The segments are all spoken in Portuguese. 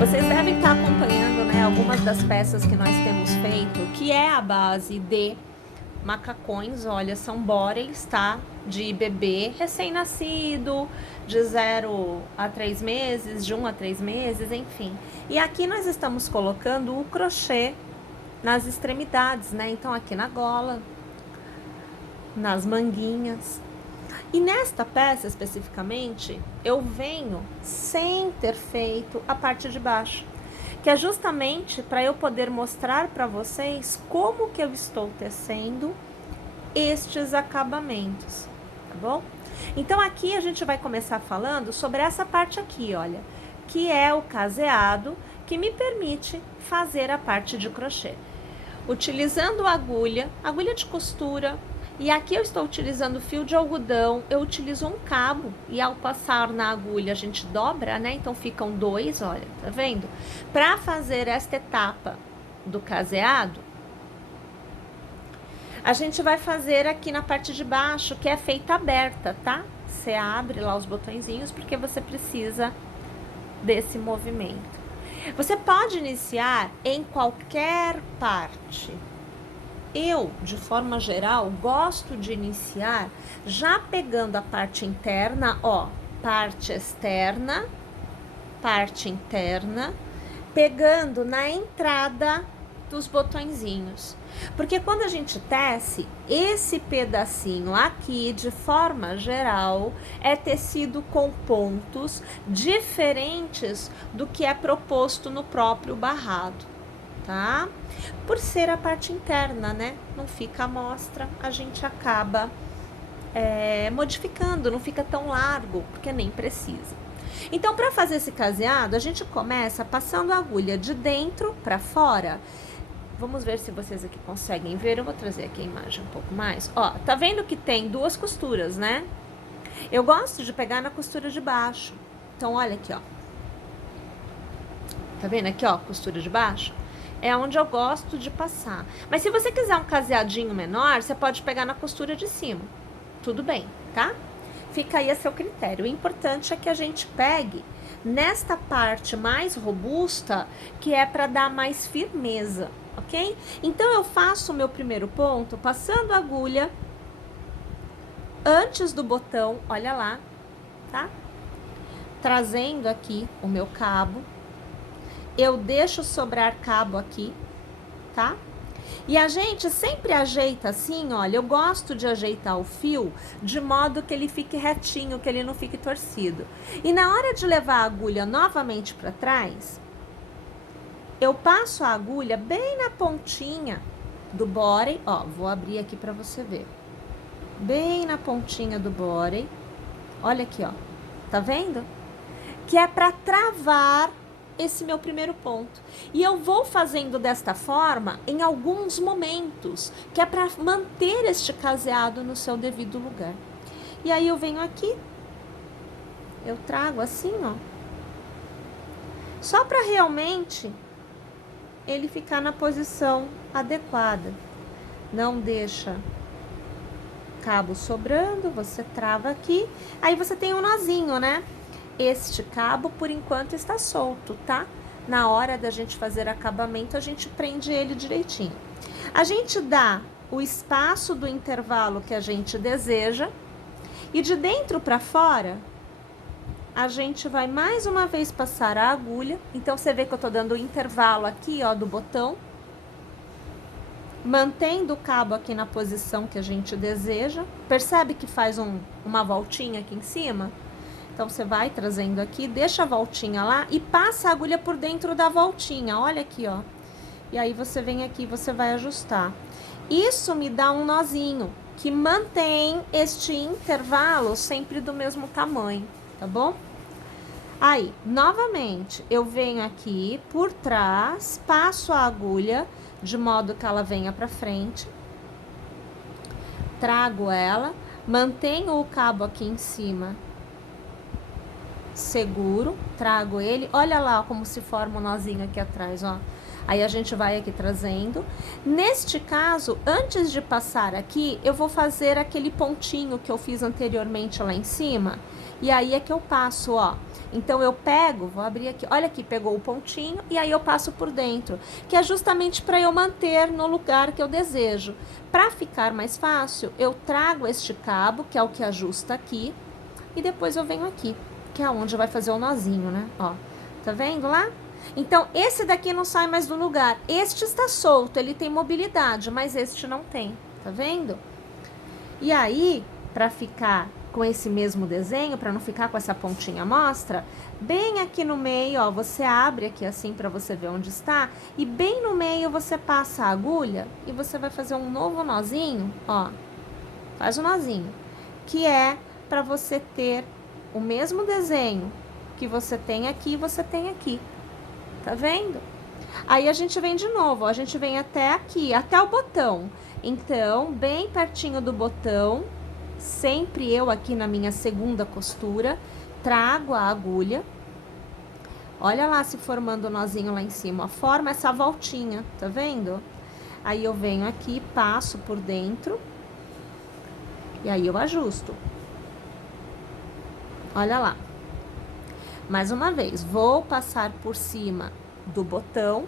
Vocês devem estar acompanhando, né, algumas das peças que nós temos feito, que é a base de macacões, olha, são bóreis, tá? De bebê recém-nascido, de 0 a 3 meses, de 1 a 3 meses, enfim. E aqui nós estamos colocando o crochê nas extremidades, né? Então aqui na gola, nas manguinhas. E nesta peça especificamente, eu venho sem ter feito a parte de baixo, que é justamente para eu poder mostrar para vocês como que eu estou tecendo estes acabamentos, tá bom? Então aqui a gente vai começar falando sobre essa parte aqui, olha, que é o caseado, que me permite fazer a parte de crochê. Utilizando agulha de costura, e aqui eu estou utilizando fio de algodão, eu utilizo um cabo, e ao passar na agulha a gente dobra, né? Então ficam 2, olha, tá vendo? Para fazer esta etapa do caseado, a gente vai fazer aqui na parte de baixo, que é feita aberta, tá? Você abre lá os botõezinhos, porque você precisa desse movimento. Você pode iniciar em qualquer parte. Eu, de forma geral, gosto de iniciar já pegando a parte interna, ó, parte externa, parte interna, pegando na entrada dos botõezinhos. Porque quando a gente tece, esse pedacinho aqui, de forma geral, é tecido com pontos diferentes do que é proposto no próprio barrado, tá? Por ser a parte interna, né? Não fica à mostra, a gente acaba modificando, não fica tão largo, porque nem precisa. Então, para fazer esse caseado, a gente começa passando a agulha de dentro para fora. Vamos ver se vocês aqui conseguem ver. Eu vou trazer aqui a imagem um pouco mais. Ó, tá vendo que tem 2 costuras, né? Eu gosto de pegar na costura de baixo. Então, olha aqui, ó. Tá vendo aqui, ó, costura de baixo? É onde eu gosto de passar. Mas se você quiser um caseadinho menor, você pode pegar na costura de cima. Tudo bem, tá? Fica aí a seu critério. O importante é que a gente pegue nesta parte mais robusta, que é para dar mais firmeza, ok? Então, eu faço o meu primeiro ponto passando a agulha antes do botão, olha lá, tá? Trazendo aqui o meu cabo. Eu deixo sobrar cabo aqui, tá? E a gente sempre ajeita assim, olha, eu gosto de ajeitar o fio de modo que ele fique retinho, que ele não fique torcido. E na hora de levar a agulha novamente para trás, eu passo a agulha bem na pontinha do body, ó, vou abrir aqui para você ver. Bem na pontinha do body, olha aqui, ó, tá vendo? Que é para travar esse meu primeiro ponto. E eu vou fazendo desta forma em alguns momentos, que é para manter este caseado no seu devido lugar. E aí eu venho aqui, eu trago assim, ó, só para realmente ele ficar na posição adequada. Não deixa cabo sobrando, você trava aqui, aí você tem um nozinho, né? Este cabo, por enquanto, está solto, tá? Na hora da gente fazer acabamento, a gente prende ele direitinho. A gente dá o espaço do intervalo que a gente deseja e de dentro para fora, a gente vai mais uma vez passar a agulha. Então, você vê que eu tô dando o intervalo aqui, ó, do botão. Mantendo o cabo aqui na posição que a gente deseja. Percebe que faz uma voltinha aqui em cima? Então, você vai trazendo aqui, deixa a voltinha lá e passa a agulha por dentro da voltinha, olha aqui, ó. E aí, você vem aqui, você vai ajustar. Isso me dá um nozinho, que mantém este intervalo sempre do mesmo tamanho, tá bom? Aí, novamente, eu venho aqui por trás, passo a agulha, de modo que ela venha pra frente. Trago ela, mantenho o cabo aqui em cima, seguro, trago ele, olha lá como se forma um nozinho aqui atrás, ó. Aí a gente vai aqui trazendo. Neste caso, antes de passar aqui, eu vou fazer aquele pontinho que eu fiz anteriormente lá em cima. E aí é que eu passo, ó. Então eu pego, vou abrir aqui, olha aqui, pegou o pontinho e aí eu passo por dentro, que é justamente para eu manter no lugar que eu desejo. Para ficar mais fácil, eu trago este cabo, que é o que ajusta aqui, e depois eu venho aqui, que é onde vai fazer o nozinho, né? Ó, tá vendo lá? Então, esse daqui não sai mais do lugar. Este está solto, ele tem mobilidade, mas este não tem, tá vendo? E aí, para ficar com esse mesmo desenho, para não ficar com essa pontinha à mostra, bem aqui no meio, ó, você abre aqui assim para você ver onde está, e bem no meio você passa a agulha e você vai fazer um novo nozinho, ó, faz o nozinho, que é para você ter o mesmo desenho que você tem aqui, tá vendo? Aí a gente vem de novo, ó, a gente vem até aqui, até o botão. Então, bem pertinho do botão, sempre eu aqui na minha segunda costura, trago a agulha. Olha lá se formando o nozinho lá em cima, ó, forma essa voltinha, tá vendo? Aí eu venho aqui, passo por dentro, e aí eu ajusto. Olha lá. Mais uma vez, vou passar por cima do botão,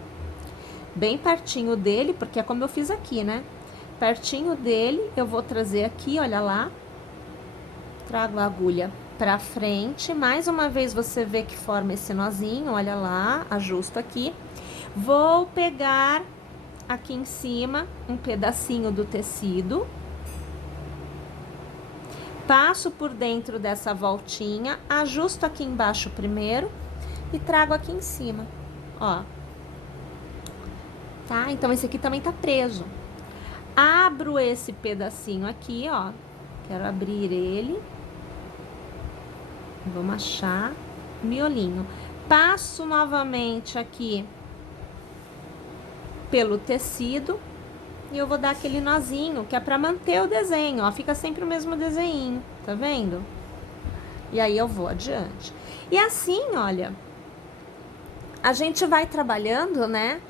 bem pertinho dele, porque é como eu fiz aqui, né? Pertinho dele, eu vou trazer aqui, olha lá. Trago a agulha pra frente, mais uma vez você vê que forma esse nozinho, olha lá, ajusto aqui. Vou pegar aqui em cima um pedacinho do tecido, passo por dentro dessa voltinha, ajusto aqui embaixo primeiro e trago aqui em cima, ó. Tá? Então, esse aqui também tá preso. Abro esse pedacinho aqui, ó. Quero abrir ele. Vamos achar miolinho. Passo novamente aqui pelo tecido e eu vou dar aquele nozinho, que é pra manter o desenho, ó. Fica sempre o mesmo desenho, tá vendo? E aí eu vou adiante. E assim, olha, a gente vai trabalhando, né?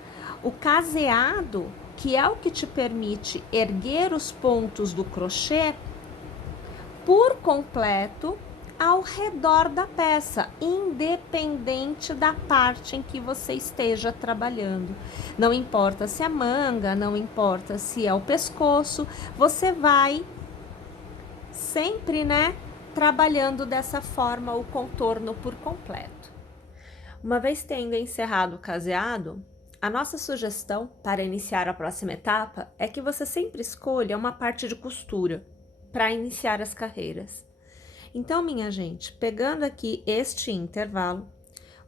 O caseado, que é o que te permite erguer os pontos do crochê por completo ao redor da peça, independente da parte em que você esteja trabalhando. Não importa se é manga, não importa se é o pescoço, você vai sempre, né, trabalhando dessa forma o contorno por completo. Uma vez tendo encerrado o caseado, a nossa sugestão para iniciar a próxima etapa é que você sempre escolha uma parte de costura para iniciar as carreiras. Então, minha gente, pegando aqui este intervalo,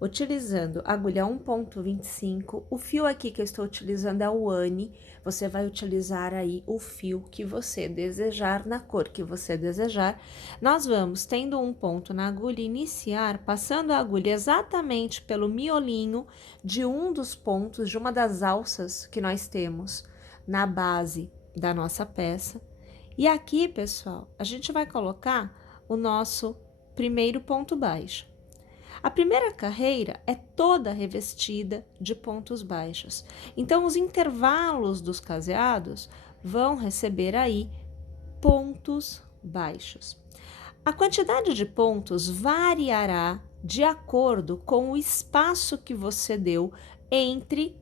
utilizando agulha 1,25, o fio aqui que eu estou utilizando é o Anne, você vai utilizar aí o fio que você desejar, na cor que você desejar. Nós vamos, tendo um ponto na agulha, iniciar passando a agulha exatamente pelo miolinho de um dos pontos, de uma das alças que nós temos na base da nossa peça. E aqui, pessoal, a gente vai colocar o nosso primeiro ponto baixo. A primeira carreira é toda revestida de pontos baixos. Então, os intervalos dos caseados vão receber aí pontos baixos. A quantidade de pontos variará de acordo com o espaço que você deu entre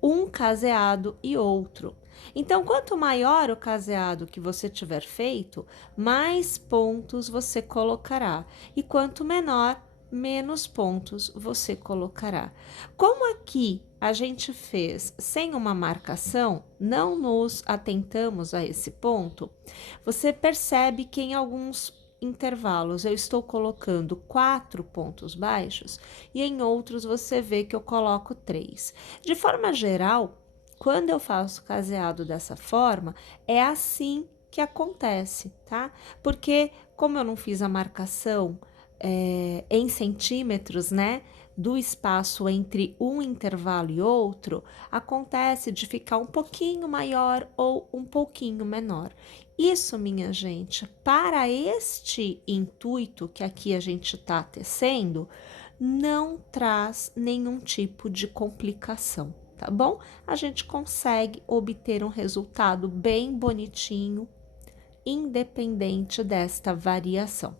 um caseado e outro. Então, quanto maior o caseado que você tiver feito, mais pontos você colocará. E quanto menor, menos pontos você colocará. Como aqui a gente fez sem uma marcação, não nos atentamos a esse ponto, você percebe que em alguns intervalos eu estou colocando 4 pontos baixos e em outros você vê que eu coloco 3. De forma geral, quando eu faço caseado dessa forma, é assim que acontece, tá? Porque como eu não fiz a marcação em centímetros, né, do espaço entre um intervalo e outro, acontece de ficar um pouquinho maior ou um pouquinho menor. Isso, minha gente, para este intuito que aqui a gente está tecendo, não traz nenhum tipo de complicação, tá bom? A gente consegue obter um resultado bem bonitinho, independente desta variação.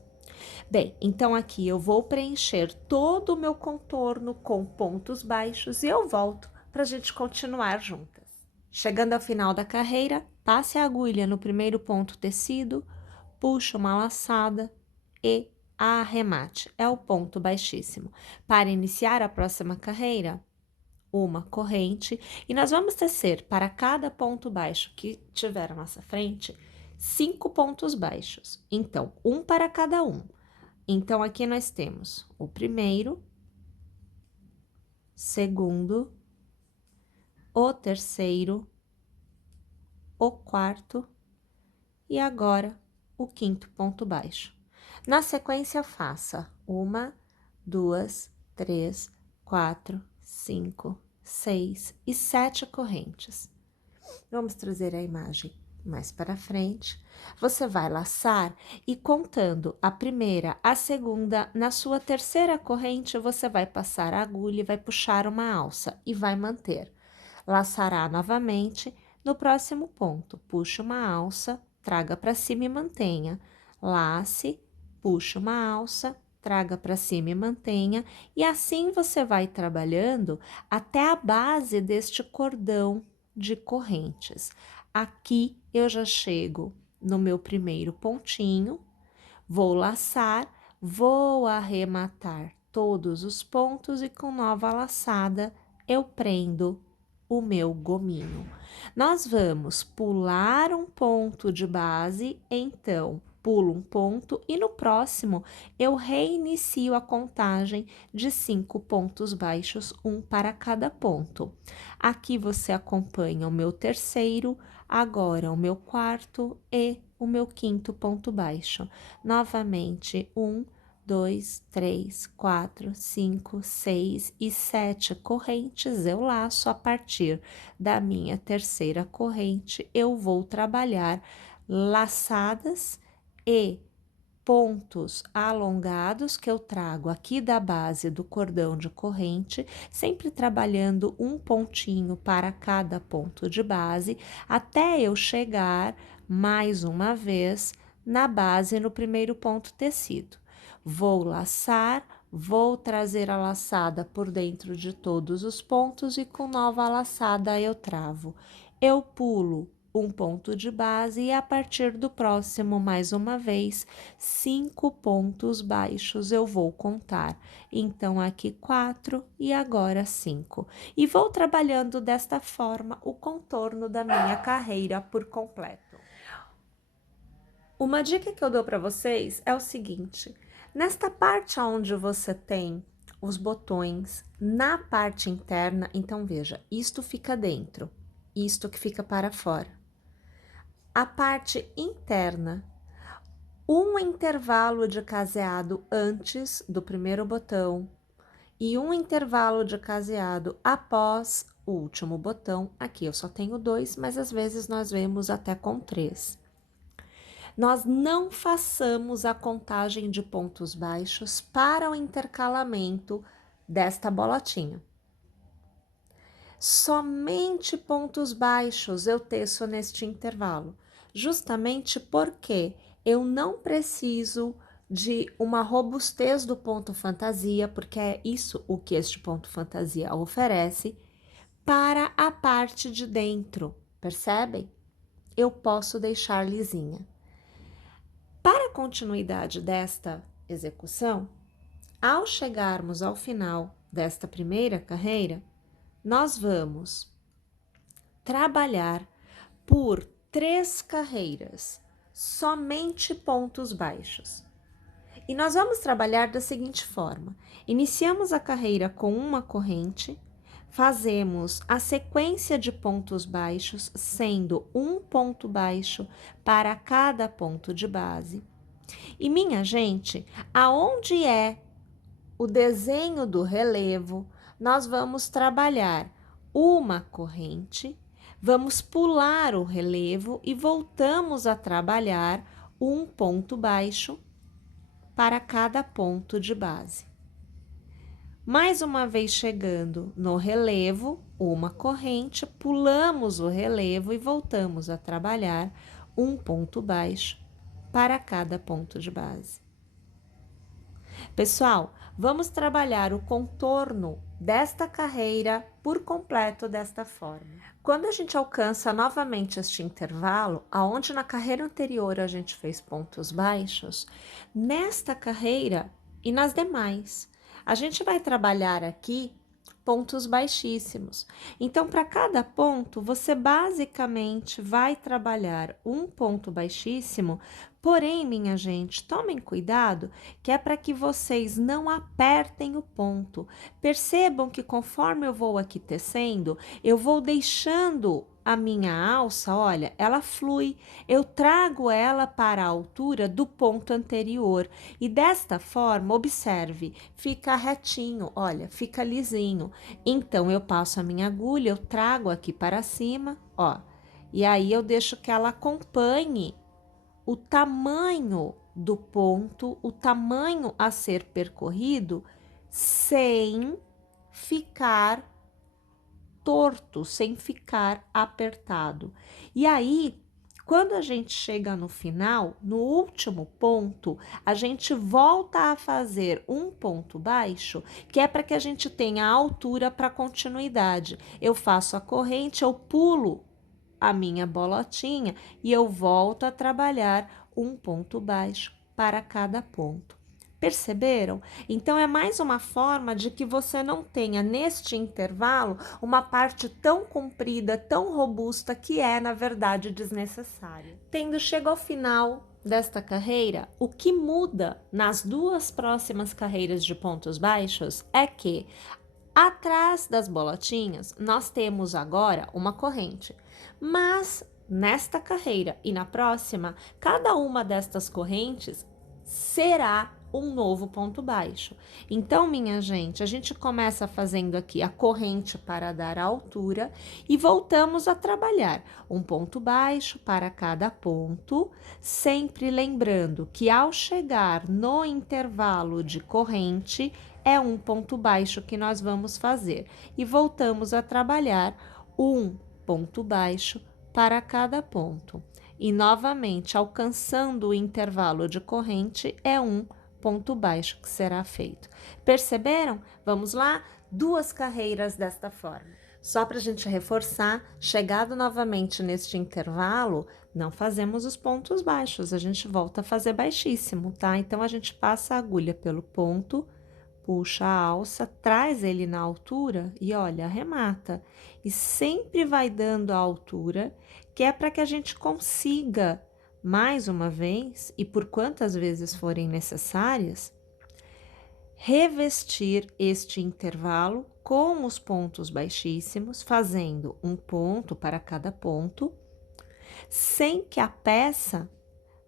Bem, então aqui eu vou preencher todo o meu contorno com pontos baixos e eu volto para a gente continuar juntas. Chegando ao final da carreira, passe a agulha no primeiro ponto tecido, puxa uma laçada e arremate. É o ponto baixíssimo. Para iniciar a próxima carreira, uma corrente e nós vamos tecer para cada ponto baixo que tiver à nossa frente 5 pontos baixos. Então, um para cada um. Então, aqui nós temos o primeiro, segundo, o terceiro, o quarto e agora o quinto ponto baixo. Na sequência, faça 1, 2, 3, 4, 5, 6 e 7 correntes. Vamos trazer a imagem mais para frente. Você vai laçar e contando a primeira, a segunda, na sua terceira corrente, você vai passar a agulha e vai puxar uma alça e vai manter. Laçará novamente no próximo ponto. Puxa uma alça, traga para cima e mantenha. Lace, puxa uma alça, traga para cima e mantenha. E assim você vai trabalhando até a base deste cordão de correntes. Aqui eu já chego no meu primeiro pontinho, vou laçar, vou arrematar todos os pontos e com nova laçada eu prendo o meu gominho. Nós vamos pular um ponto de base, então pulo um ponto e no próximo eu reinicio a contagem de 5 pontos baixos, um para cada ponto. Aqui você acompanha o meu terceiro, agora o meu quarto e o meu quinto ponto baixo. Novamente, 1, 2, 3, 4, 5, 6 e 7 correntes eu laço. A partir da minha terceira corrente, eu vou trabalhar laçadas e pontos alongados que eu trago aqui da base do cordão de corrente, sempre trabalhando um pontinho para cada ponto de base, até eu chegar mais uma vez na base no primeiro ponto tecido. Vou laçar, vou trazer a laçada por dentro de todos os pontos e com nova laçada eu travo. Eu pulo um ponto de base e a partir do próximo, mais uma vez, 5 pontos baixos eu vou contar. Então, aqui 4 e agora 5. E vou trabalhando desta forma o contorno da minha carreira por completo. Uma dica que eu dou para vocês é o seguinte: nesta parte onde você tem os botões, na parte interna, então veja, isto fica dentro, isto que fica para fora. A parte interna, um intervalo de caseado antes do primeiro botão e um intervalo de caseado após o último botão. Aqui eu só tenho 2, mas às vezes nós vemos até com 3. Nós não façamos a contagem de pontos baixos para o intercalamento desta bolotinha. Somente pontos baixos eu teço neste intervalo, justamente porque eu não preciso de uma robustez do ponto fantasia, porque é isso o que este ponto fantasia oferece, para a parte de dentro, percebem? Eu posso deixar lisinha. Para a continuidade desta execução, ao chegarmos ao final desta primeira carreira, nós vamos trabalhar por 3 carreiras, somente pontos baixos. E nós vamos trabalhar da seguinte forma: iniciamos a carreira com uma corrente, fazemos a sequência de pontos baixos, sendo um ponto baixo para cada ponto de base. E minha gente, aonde é o desenho do relevo, nós vamos trabalhar uma corrente, vamos pular o relevo e voltamos a trabalhar um ponto baixo para cada ponto de base. Mais uma vez chegando no relevo, uma corrente, pulamos o relevo e voltamos a trabalhar um ponto baixo para cada ponto de base. Pessoal, vamos trabalhar o contorno desta carreira por completo desta forma. Quando a gente alcança novamente este intervalo, aonde na carreira anterior a gente fez pontos baixos, nesta carreira e nas demais, a gente vai trabalhar aqui pontos baixíssimos. Então, para cada ponto, você basicamente vai trabalhar um ponto baixíssimo, porém, minha gente, tomem cuidado, que é para que vocês não apertem o ponto. Percebam que conforme eu vou aqui tecendo, eu vou deixando a minha alça, olha, ela flui, eu trago ela para a altura do ponto anterior e desta forma, observe, fica retinho, olha, fica lisinho. Então, eu passo a minha agulha, eu trago aqui para cima, ó, e aí eu deixo que ela acompanhe o tamanho do ponto, o tamanho a ser percorrido, sem ficar torto, sem ficar apertado. E aí, quando a gente chega no final, no último ponto, a gente volta a fazer um ponto baixo, que é para que a gente tenha a altura para continuidade. Eu faço a corrente, eu pulo a minha bolotinha e eu volto a trabalhar um ponto baixo para cada ponto. Perceberam? Então, é mais uma forma de que você não tenha neste intervalo uma parte tão comprida, tão robusta, que é, na verdade, desnecessária. Tendo chegado ao final desta carreira, o que muda nas duas próximas carreiras de pontos baixos é que atrás das bolotinhas nós temos agora uma corrente, mas nesta carreira e na próxima, cada uma destas correntes será um novo ponto baixo. Então, minha gente, a gente começa fazendo aqui a corrente para dar a altura e voltamos a trabalhar um ponto baixo para cada ponto, sempre lembrando que ao chegar no intervalo de corrente, é um ponto baixo que nós vamos fazer e voltamos a trabalhar um ponto baixo para cada ponto. E novamente, alcançando o intervalo de corrente, é um ponto baixo que será feito. Perceberam? Vamos lá? Duas carreiras desta forma. Só para a gente reforçar, chegado novamente neste intervalo, não fazemos os pontos baixos, a gente volta a fazer baixíssimo, tá? Então, a gente passa a agulha pelo ponto, puxa a alça, traz ele na altura e olha, arremata. E sempre vai dando a altura, que é para que a gente consiga, mais uma vez, e por quantas vezes forem necessárias, revestir este intervalo com os pontos baixíssimos, fazendo um ponto para cada ponto, sem que a peça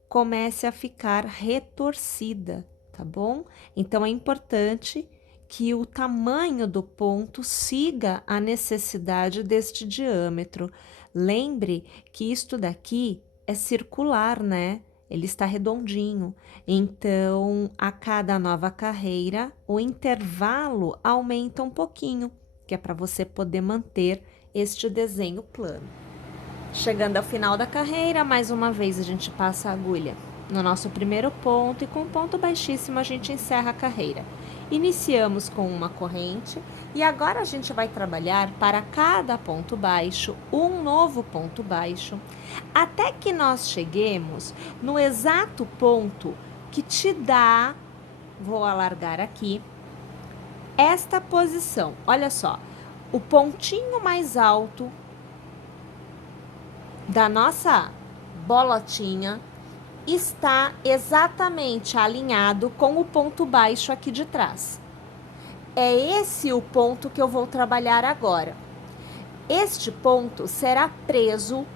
comece a ficar retorcida, tá bom? Então, é importante que o tamanho do ponto siga a necessidade deste diâmetro. Lembre que isto daqui é circular, né? Ele está redondinho. Então, a cada nova carreira, o intervalo aumenta um pouquinho, que é para você poder manter este desenho plano. Chegando ao final da carreira, mais uma vez a gente passa a agulha no nosso primeiro ponto e com ponto baixíssimo a gente encerra a carreira. Iniciamos com uma corrente e agora a gente vai trabalhar para cada ponto baixo um novo ponto baixo, até que nós cheguemos no exato ponto que te dá, vou alargar aqui, esta posição. Olha só, o pontinho mais alto da nossa bolotinha está exatamente alinhado com o ponto baixo aqui de trás. É esse o ponto que eu vou trabalhar agora. Este ponto será preso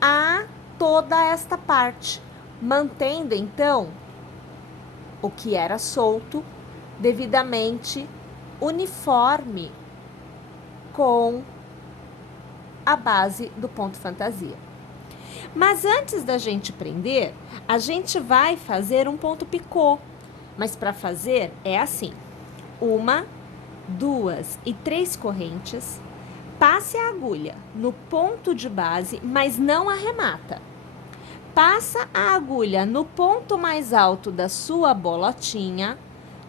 a toda esta parte, mantendo então o que era solto devidamente uniforme com a base do ponto fantasia. Mas antes da gente prender, a gente vai fazer um ponto picô. Mas para fazer é assim: 1, 2 e 3 correntes, Passe a agulha no ponto de base, mas não arremata. Passa a agulha no ponto mais alto da sua bolotinha,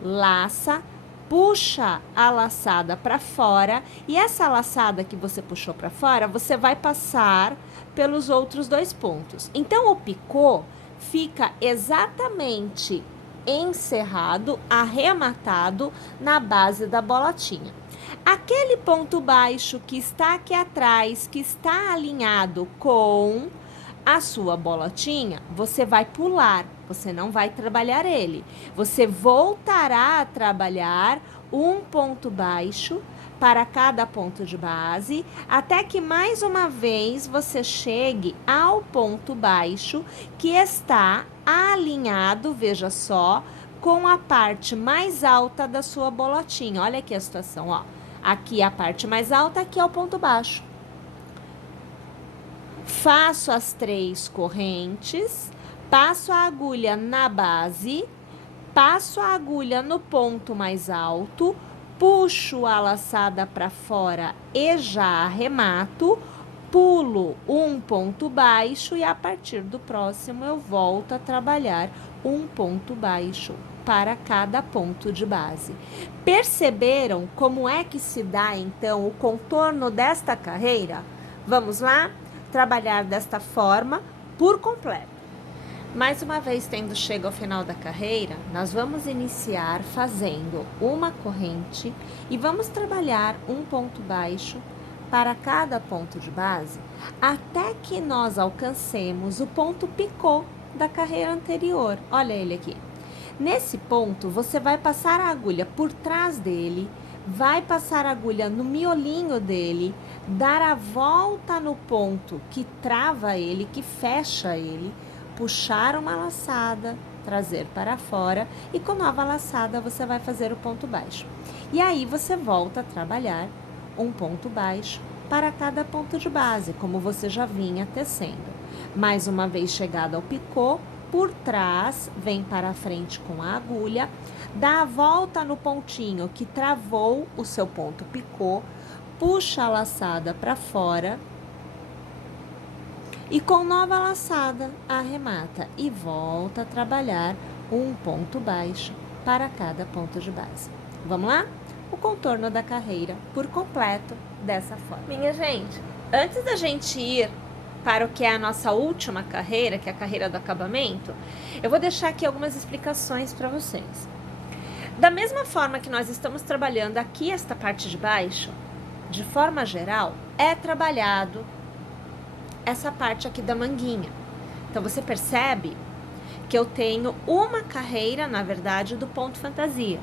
laça, puxa a laçada para fora e essa laçada que você puxou para fora, você vai passar pelos outros 2 pontos. Então, o picô fica exatamente encerrado, arrematado na base da bolotinha. Aquele ponto baixo que está aqui atrás, que está alinhado com a sua bolotinha, você vai pular, você não vai trabalhar ele. Você voltará a trabalhar um ponto baixo para cada ponto de base, até que mais uma vez você chegue ao ponto baixo que está alinhado, veja só, com a parte mais alta da sua bolotinha. Olha aqui a situação, ó. Aqui é a parte mais alta, aqui é o ponto baixo. Faço as 3 correntes, passo a agulha na base, passo a agulha no ponto mais alto, puxo a laçada para fora e já arremato, pulo um ponto baixo e a partir do próximo eu volto a trabalhar um ponto baixo para cada ponto de base. Perceberam como é que se dá então o contorno desta carreira? Vamos lá? Trabalhar desta forma por completo. Mais uma vez, tendo chego ao final da carreira, nós vamos iniciar fazendo uma corrente e vamos trabalhar um ponto baixo para cada ponto de base, até que nós alcancemos o ponto picô da carreira anterior. Olha ele aqui. Nesse ponto, você vai passar a agulha por trás dele, vai passar a agulha no miolinho dele, dar a volta no ponto que trava ele, que fecha ele, puxar uma laçada, trazer para fora e com nova laçada você vai fazer o ponto baixo. E aí você volta a trabalhar um ponto baixo para cada ponto de base, como você já vinha tecendo. Mais uma vez chegado ao picô, por trás, vem para a frente com a agulha, dá a volta no pontinho que travou o seu ponto picô, puxa a laçada para fora e com nova laçada arremata e volta a trabalhar um ponto baixo para cada ponto de base. Vamos lá? O contorno da carreira por completo dessa forma. Minha gente, antes da gente ir para o que é a nossa última carreira, que é a carreira do acabamento, eu vou deixar aqui algumas explicações para vocês. Da mesma forma que nós estamos trabalhando aqui esta parte de baixo, de forma geral, é trabalhado essa parte aqui da manguinha. Então, você percebe que eu tenho uma carreira, na verdade, do ponto fantasia,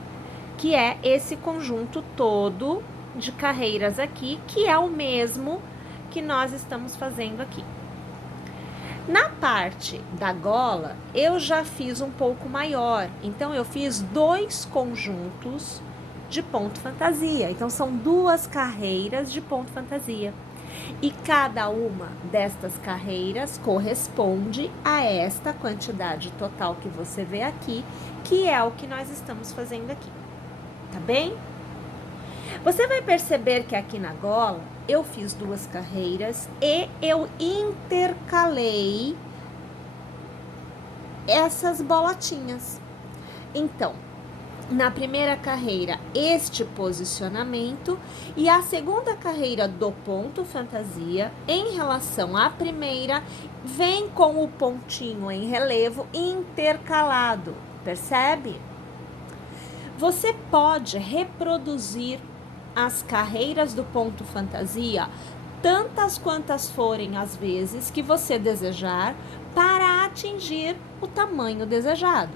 que é esse conjunto todo de carreiras aqui, que é o mesmo que nós estamos fazendo aqui. Na parte da gola, eu já fiz um pouco maior, então eu fiz 2 conjuntos de ponto fantasia, então são 2 carreiras de ponto fantasia. E cada uma destas carreiras corresponde a esta quantidade total que você vê aqui, que é o que nós estamos fazendo aqui, tá bem? Você vai perceber que aqui na gola eu fiz 2 carreiras e eu intercalei essas bolotinhas. Então, na primeira carreira, este posicionamento e a segunda carreira do ponto fantasia, em relação à primeira, vem com o pontinho em relevo intercalado, percebe? Você pode reproduzir as carreiras do ponto fantasia tantas quantas forem as vezes que você desejar para atingir o tamanho desejado.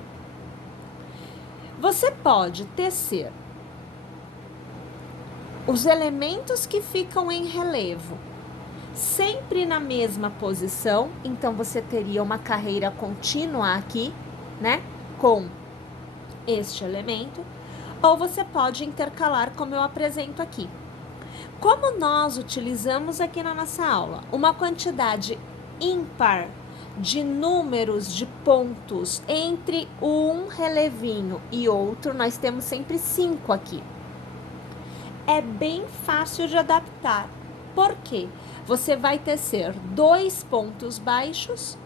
Você pode tecer os elementos que ficam em relevo sempre na mesma posição, então você teria uma carreira contínua aqui, né, com este elemento, ou você pode intercalar como eu apresento aqui. Como nós utilizamos aqui na nossa aula uma quantidade ímpar de números de pontos entre um relevinho e outro, nós temos sempre 5 aqui. É bem fácil de adaptar. Por quê? Você vai tecer 2 pontos baixos,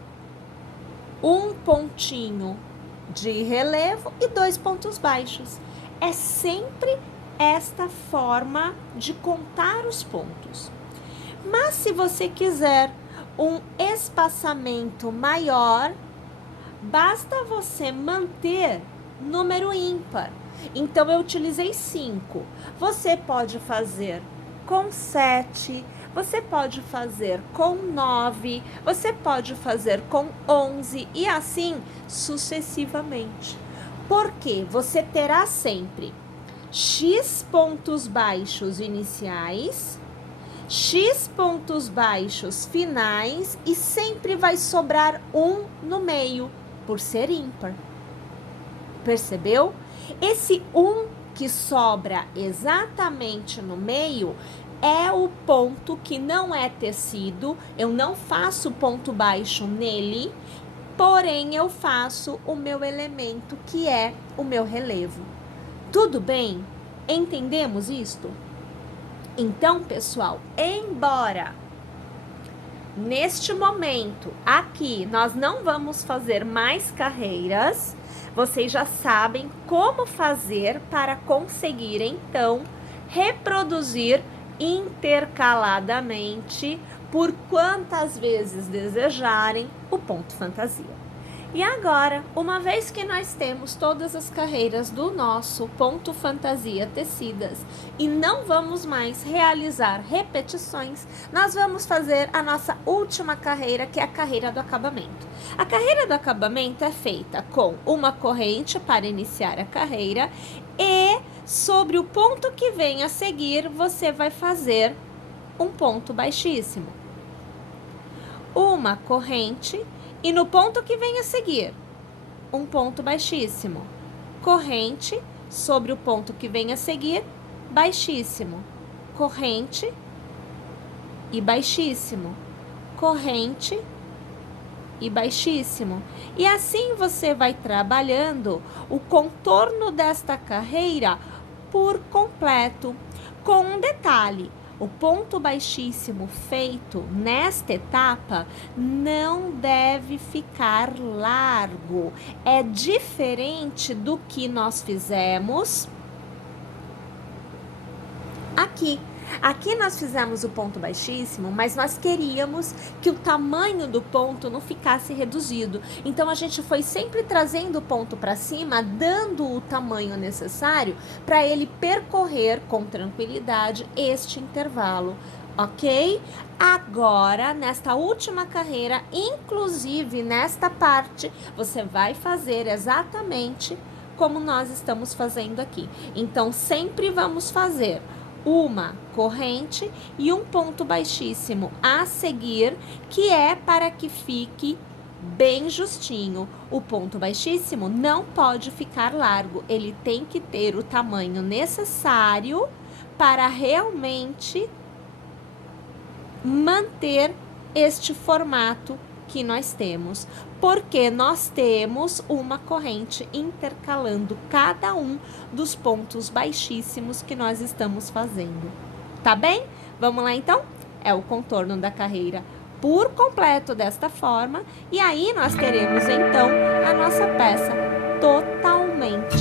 um pontinho de relevo e 2 pontos baixos. É sempre esta forma de contar os pontos. Mas se você quiser um espaçamento maior, basta você manter número ímpar. Então, eu utilizei 5. Você pode fazer com 7, você pode fazer com 9, você pode fazer com 11 e assim sucessivamente. Porque você terá sempre X pontos baixos iniciais, X pontos baixos finais e sempre vai sobrar um no meio, por ser ímpar. Percebeu? Esse que sobra exatamente no meio é o ponto que não é tecido, eu não faço ponto baixo nele, porém eu faço o meu elemento que é o meu relevo. Tudo bem? Entendemos isto? Então, pessoal, embora neste momento aqui nós não vamos fazer mais carreiras, vocês já sabem como fazer para conseguir, então, reproduzir intercaladamente, por quantas vezes desejarem, o ponto fantasia. E agora, uma vez que nós temos todas as carreiras do nosso ponto fantasia tecidas e não vamos mais realizar repetições, nós vamos fazer a nossa última carreira, que é a carreira do acabamento. A carreira do acabamento é feita com uma corrente para iniciar a carreira e sobre o ponto que vem a seguir, você vai fazer um ponto baixíssimo. Uma corrente e no ponto que vem a seguir, um ponto baixíssimo. Corrente sobre o ponto que vem a seguir, baixíssimo. Corrente e baixíssimo. Corrente e baixíssimo. E assim você vai trabalhando o contorno desta carreira por completo, com um detalhe: o ponto baixíssimo feito nesta etapa não deve ficar largo. É diferente do que nós fizemos aqui. Aqui nós fizemos o ponto baixíssimo, mas nós queríamos que o tamanho do ponto não ficasse reduzido. Então, a gente foi sempre trazendo o ponto para cima, dando o tamanho necessário para ele percorrer com tranquilidade este intervalo, ok? Agora, nesta última carreira, inclusive nesta parte, você vai fazer exatamente como nós estamos fazendo aqui. Então, sempre vamos fazer uma corrente e um ponto baixíssimo a seguir, que é para que fique bem justinho. O ponto baixíssimo não pode ficar largo, ele tem que ter o tamanho necessário para realmente manter este formato que nós temos, porque nós temos uma corrente intercalando cada um dos pontos baixíssimos que nós estamos fazendo. Tá bem? Vamos lá então? É o contorno da carreira por completo desta forma, e aí nós teremos então a nossa peça totalmente